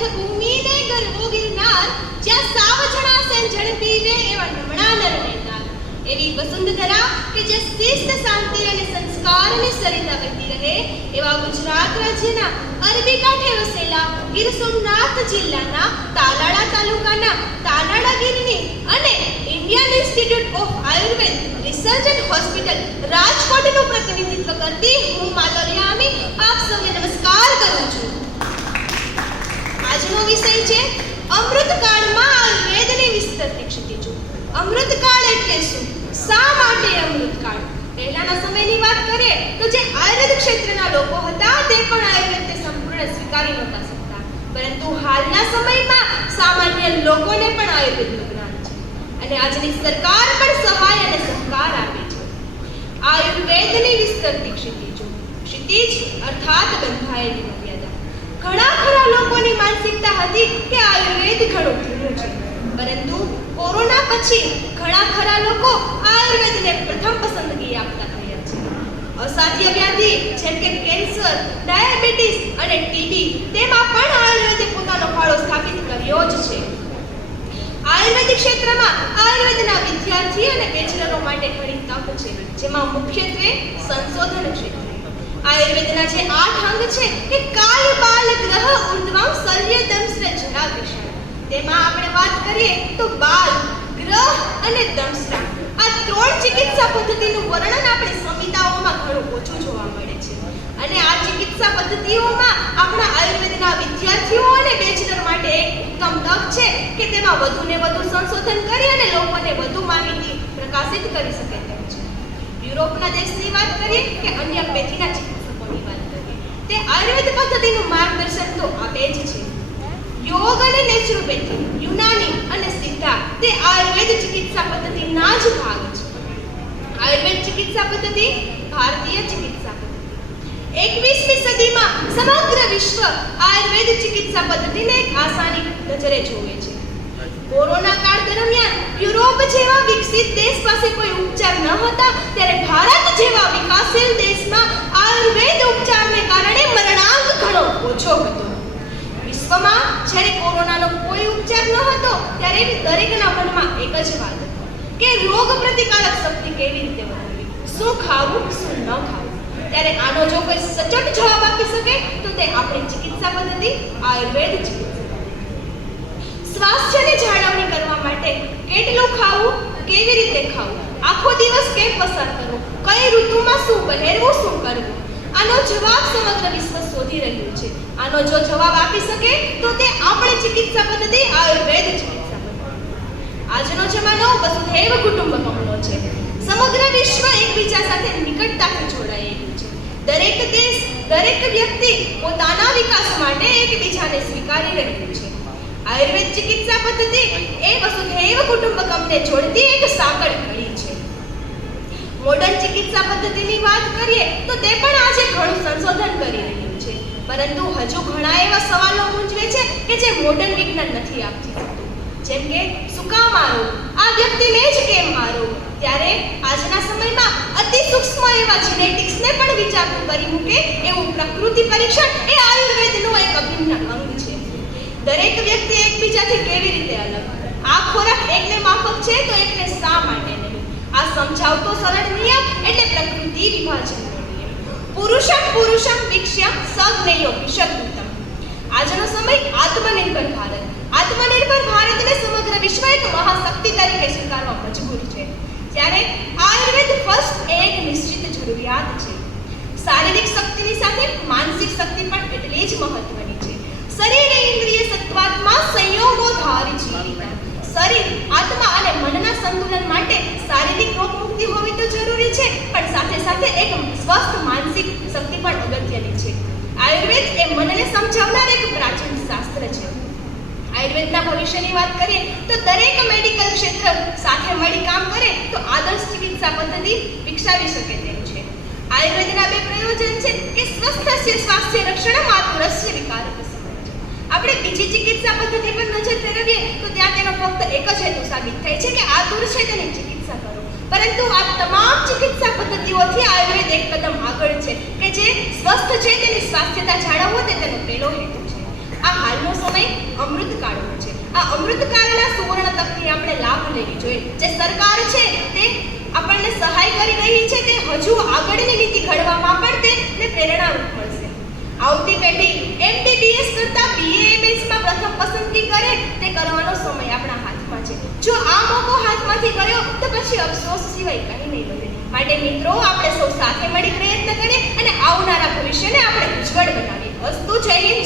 દેખ ઉમીને ગરવો ગિરનાર, જ્યાં સાવ જણાશે ઝડપી રે એવા નમણા નરનેતાર. એવી વસુંધરા કે જે શિસ્ત, શાંતિ અને સંસ્કારની સરિતા વહેતી રહે એવા ગુજરાત રાજ્યના અરબી કાંઠે વસેલા ગીર સોમનાથ જિલ્લાના તાલાળા તાલુકાના તાલાળા ગીરની અને Indian institute of Ayurveda research and hospital રાજકોટનું પ્રતિનિધિત્વ કરતી હું માતોલિયામી આપ સૌને નમસ્કાર કરું છું. આજનો વિષય છે અમૃતકાળમાં આયુર્વેદની વિસ્તરતી ક્ષિતિજો. અમૃતકાળ એટલે શું? શા માટે અમૃતકાળ? પહેલાના સમયની વાત કરીએ તો જે આયુર્વેદ ક્ષેત્રના લોકો હતા તે પણ આયુર્વેદને સંપૂર્ણ સ્વીકારી નહોતા શકતા, પરંતુ હાલના સમયમાં સામાન્ય લોકોને પણ આયુર્વેદનું જ્ઞાન છે અને આજની સરકાર પણ સહાય અને સહકાર આપે છે. આયુર્વેદની વિસ્તરતી ક્ષિતિજો. ક્ષિતિજ અર્થાત બંધાયેલી મર્યાદા. ઘણા ખરા લોકોની માનસિકતા હતી કે આયુર્વેદ ઘણું જૂનું છે, પરંતુ કોરોના પછી ઘણા ખરા લોકો આયુર્વેદને પ્રથમ પસંદગી આપતા થયા છે. અસાધ્ય વ્યાધિ જેમ કે કેન્સર, ડાયાબિટીસ અને ટીબી તેમાં પણ આયુર્વેદે પોતાનો ફાળો સ્થાપિત કર્યો જ છે. આયુર્વેદિક ક્ષેત્રમાં આયુર્વેદના વિદ્યાર્થી અને બેચલરો માટે ઘણી તક છે, જેમાં મુખ્યત્વે સંશોધન ક્ષેત્ર. આયુર્વેદના જે 8 અંગ છે કે કાલ, બાલ, ગ્રહ, ઉર્ધ્વમ, શલ્ય, દંશ્ર, જરા, વિષય. તેમાં આપણે વાત કરીએ તો બાલ, ગ્રહ અને દંશ્રા આ 3 ચિકિત્સા પદ્ધતિનું વર્ણન આપણે સંહિતાઓમાં ઘણું ઓછું જોવા મળે છે અને આ ચિકિત્સા પદ્ધતિઓમાં આપણા આયુર્વેદના વિદ્યાર્થીઓ અને બેચલર માટે એક ઉત્તમ તક છે કે તેમાં વધુને વધુ સંશોધન કરી અને લોકોને વધુ માહિતી પ્રકાશિત કરી શકે તેમ છે. યુરોપના દેશની વાત કરીએ કે અન્ય પેથીના ચિકિત્સકોની વાત કરીએ, તે આયુર્વેદ પદ્ધતિનું માર્ગદર્શન તો આપે જ છે. યોગ અને નેચરોપેથી, યુનાની અને સિદ્ધા તે આયુર્વેદ ચિકિત્સા પદ્ધતિના જ ભાગ છે. આયુર્વેદ ચિકિત્સા પદ્ધતિ ભારતીય ચિકિત્સા પદ્ધતિ. 21મી સદીમાં સમગ્ર વિશ્વ આયુર્વેદ ચિકિત્સા પદ્ધતિને એક આશાની નજરે જોવે છે. કોરોના કાળ દરમિયાન યુરોપ જેવા વિકસિત દેશ પાસે કોઈ ઉપચાર ન હતા, ત્યારે ભારત જેવા વિકાસશીલ દેશમાં આયુર્વેદ ઉપચારને કારણે મરણાંક ઘણો ઓછો હતો. વિશ્વમાં જ્યારે કોરોનાનો કોઈ ઉપચાર ન હતો ત્યારે દરેકના મનમાં એક જ વાત હતી કે રોગ પ્રતિકારક શક્તિ કેવી રીતે વધારવી, શું ખાવું, શું ન ખાવું. ત્યારે આનો જો કોઈ સચોટ જવાબ આપી શકે તો તે આપણી ચિકિત્સા પદ્ધતિ આયુર્વેદ ચિકિત્સા પદ્ધતિ. સ્વાસ્થ્યની જાળવણી કરવા માટે કેટલું ખાવું, કેવી રીતે ખાવું, આખો દિવસ કેમ પસાર કરવો, કઈ ઋતુમાં શું પહેરવું, શું કરવું, આનો જવાબ સમગ્ર વિશ્વ શોધી રહ્યું છે. આનો જો જવાબ આપી શકે તો તે આપણી ચિકિત્સા પદ્ધતિ આયુર્વેદ ચિકિત્સા પદ્ધતિ. આજનો જમાનો વસુધૈવ કુટુંબકમનો છે. સમગ્ર વિશ્વ એકબીજા સાથે નિકટતાથી જોડાયેલું છે. દરેક દેશ, દરેક વ્યક્તિ પોતાના વિકાસ માટે એકબીજાને સ્વીકારી રહ્યું છે. આયુર્વેદ ચિકિત્સા પદ્ધતિ એ વસુધૈવ કુટુંબકમને જોડતી એક સાંકળ કડી છે. મોડર્ન ચિકિત્સા પદ્ધતિની વાત કરીએ તો તે પણ આજે ઘણું સંશોધન કરી રહ્યું છે, પરંતુ હજુ ઘણા એવા સવાલો મૂંઝવે છે કે જે મોડર્ન વિજ્ઞાન નથી આપી શકતું. જેમ કે શું કામ આ રોગ, આ વ્યક્તિને જ કેમ આ રોગ. ત્યારે આજના સમયમાં અતિ સૂક્ષ્મ એવા જેનેટિક્સને પણ વિચારવું કરી મૂકે એવું પ્રકૃતિ પરીક્ષણ એ આયુર્વેદનું એક અભિન્ન અંગ છે. દરેક વ્યક્તિ એકબીજાથી કેવી રીતે અલગ, આ ખોરાક એકને માફક છે તો એકને શા માટે નહીં, આ સમજાવતો સરળ નિયમ એટલે પ્રકૃતિ વિભાજનનો નિયમ. પુરુષમ વિક્ષ્ય સજ્ઞેયો વિશદ્ધુતમ. આજનો સમય આત્મનિર્ભર ભારત. આત્મનિર્ભર ભારતને સમગ્ર વિશ્વ એક મહાશક્તિ તરીકે સ્વીકારવા મજબૂર છે. ત્યારે આયુર્વેદ ફર્સ્ટ એક નિશ્ચિત જરૂરિયાત છે. શારીરિક શક્તિની સાથે માનસિક શક્તિ પણ એટલી જ મહત્વની છે. શરીર ઇન્દ્રિય સત્વાત્મા સંયોગો ધારી જીવિતા. શરીર, આત્મા અને મનના સંતુલન માટે શારીરિક રોગ મુક્તિ હોવી તો જરૂરી છે, પણ સાથે સાથે એક સ્વસ્થ માનસિક શક્તિ પણ અગત્યની છે. આયુર્વેદ એ મનને સમજાવનાર એક પ્રાચીન શાસ્ત્ર છે. આયુર્વેદના ભવિષ્યની વાત કરીએ તો દરેક મેડિકલ ક્ષેત્ર સાથે મળી કામ કરે તો આદર્શ ચિકિત્સા પદ્ધતિ વિકસાવી શકે તેમ છે. આયુર્વેદના 2 પ્રયોજન છે કે સ્વસ્થ સ્વાસ્થ્ય રક્ષણ માતુરસ્ય વિકારક. આપણે બીજી ચિકિત્સા પદ્ધતિ પર નજર ફેરવીએ તો ત્યાં તેનો ફક્ત એક જ હેતુ સાબિત થાય છે કે આતુર છે તેની ચિકિત્સા કરો, પરંતુ આ તમામ ચિકિત્સા પદ્ધતિઓથી આયુર્વેદ એક કદમ આગળ છે કે જે સ્વસ્થ છે તેની સ્વાસ્થ્યતા જાળવવો તે તેનો પહેલો હેતુ છે. આ હાલનો સમય અમૃતકાળના સુવર્ણ તકની આપણે લાભ લેવી જોઈએ. જે સરકાર છે તે આપણને સહાય કરી રહી છે, તે હજુ આગળની નીતિ ઘડવામાં પણ તેને પ્રેરણારૂપ મળશે. આવતી પેઢી MBBS કરતા BAMS માં પ્રથમ પસંદગી કરે તે કરવાનો સમય આપણા હાથમાં છે. જો આ મોકો હાથમાંથી ગયો તો પછી અફસોસ સિવાય કંઈ નહીં વધે. માટે મિત્રો, આપણે સૌ સાથે મળી પ્રયત્ન કરીએ અને આવનારા ભવિષ્યને આપણે ઉજ્જવળ બનાવીએ. અસ્તુ. જય હિન્દ.